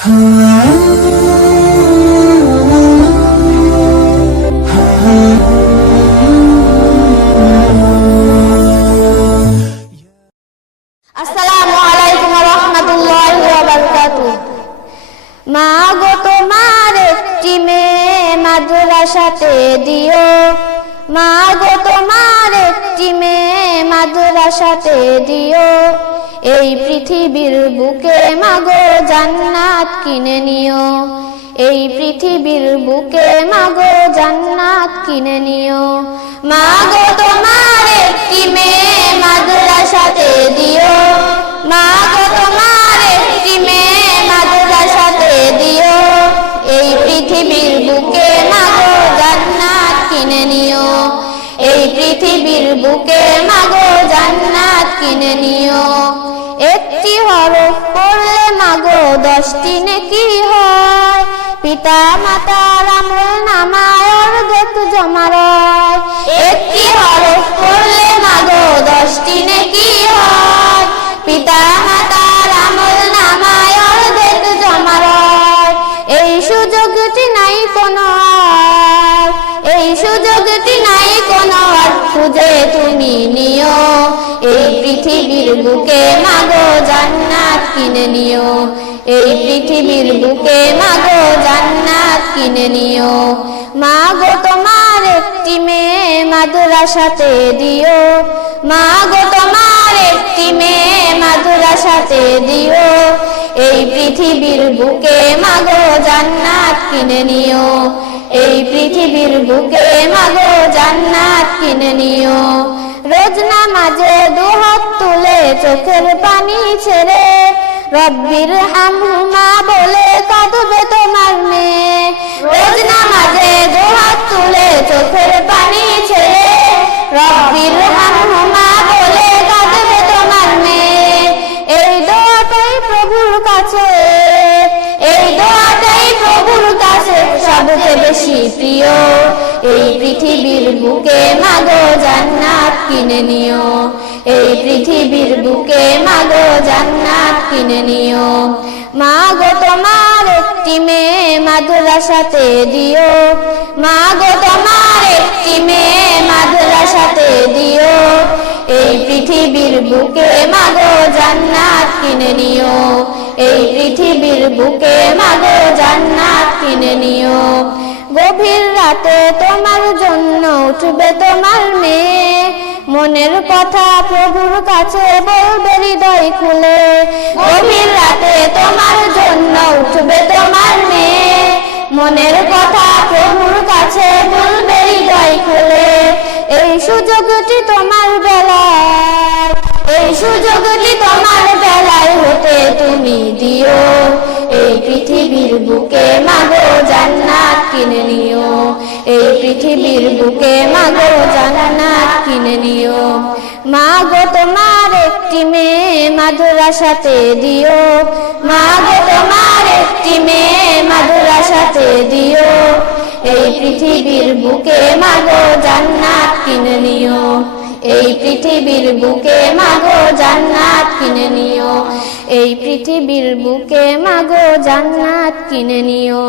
আসসালামু আলাইকুম ওয়া রাহমাতুল্লাহি ওয়া বারাকাতুহু। মা গো তোমার একটি মেয়ে মাদ্রাসাতে দিও, মা গো তোমার একটি মেয়ে মাদ্রাসাতে দিও। এই পৃথিবীর বুকে মা গো জান্নাত কিনে নিও, এই পৃথিবীর বুকে মা গো জান্নাত কিনে নিও। মা গো তোমার একটি মেয়ে মাদ্রাসাতে দিও, মা গো তোমার একটি মেয়ে মাদ্রাসাতে দিও। এই পৃথিবীর বুকে মা গো জান্নাত কিনে নিও, এই পৃথিবীর বুকে মা গো জান্নাত কিনে নিও। একটি হরফ পড়লে মা গো 10টি নেকি হয়, পিতা মাতার আমল নামায় অর্ধেক জমা রয়। একটি হরফ পড়লে মা গো 10টি নেকি হয়, পিতা মাতার আমল নামায় অর্ধেক জমা রয়। এই সুযোগটি নাই কোনো আর, এই সুযোগটি নাই কোনো আর, খুঁজে তুমি নিও। এই পৃথিবীর বুকে মা গো জান্নাত কিনে নিও, এই পৃথিবীর বুকে মা গো জান্নাত কিনে নিও। মা গো তোমার একটি মেয়ে মাদ্রাসাতে দিও, মা গো তোমার একটি মেয়ে মাদ্রাসাতে দিও। এই পৃথিবীর বুকে মা গো জান্নাত কিনে নিও, এই পৃথিবীর বুকে মা গো জান্নাত কিনে নিও। রোজ নামাজে দুহাত তুলে চোখের পানি ছেড়ে রব্বির হামহুমা বলে কাঁদবে তোমার মেয়ে। রোজ নামাজে দুহাত তুলে চোখের পানি ছেড়ে রব্বির হামহুমা বলে কাঁদবে তোমার মেয়ে। এই দোয়াটাই প্রভুর কাছে, এই দোয়াটাই প্রভুর কাছে সবচেয়ে বেশি প্রিয়। এই পৃথিবীর বুকে মা গো জান্নাত কিনে নিও, এই পৃথিবীর বুকে মা গো জান্নাত কিনে নিও। মা গো তোমার একটি মেয়ে মাদ্রাসাতে দিও, মা গো তোমার একটি মেয়ে মাদ্রাসাতে দিও। এই পৃথিবীর বুকে মা গো জান্নাত কিনে নিও, এই পৃথিবীর বুকে মা গো জান্নাত কিনে নিও। গভীর রাতে তোমার জন্য উঠবে তোমার মেয়ে, মনের কথা প্রভুর কাছে বলবে হৃদয় খুলে। গভীর রাতে তোমার জন্য উঠবে তোমার মেয়ে, মনের কথা প্রভুর কাছে বলবে হৃদয় খুলে। এই সুযোগটি তোমার বেলায়, এই সুযোগটি তোমার বেলায় হতে তুমি দিও। এই পৃথিবীর বুকে মা গো জান্নাত কিনে নিও, এই পৃথিবীর বুকে মা গো জান্নাত কিনে নিও। মা গো তোমার একটি মেয়ে মাদ্রাসাতে দিও, মা গো তোমার একটি মেয়ে মাদ্রাসাতে দিও। এই পৃথিবীর বুকে মা গো জান্নাত কিনে নিও, এই পৃথিবীর বুকে মা গো জান্নাত কিনে নিও, এই পৃথিবীর বুকে মা গো জান্নাত কিনে নিও।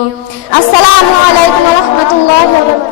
আসসালামু আলাইকুম ওয়া রাহমাতুল্লাহি ওয়া বারাকাতুহু।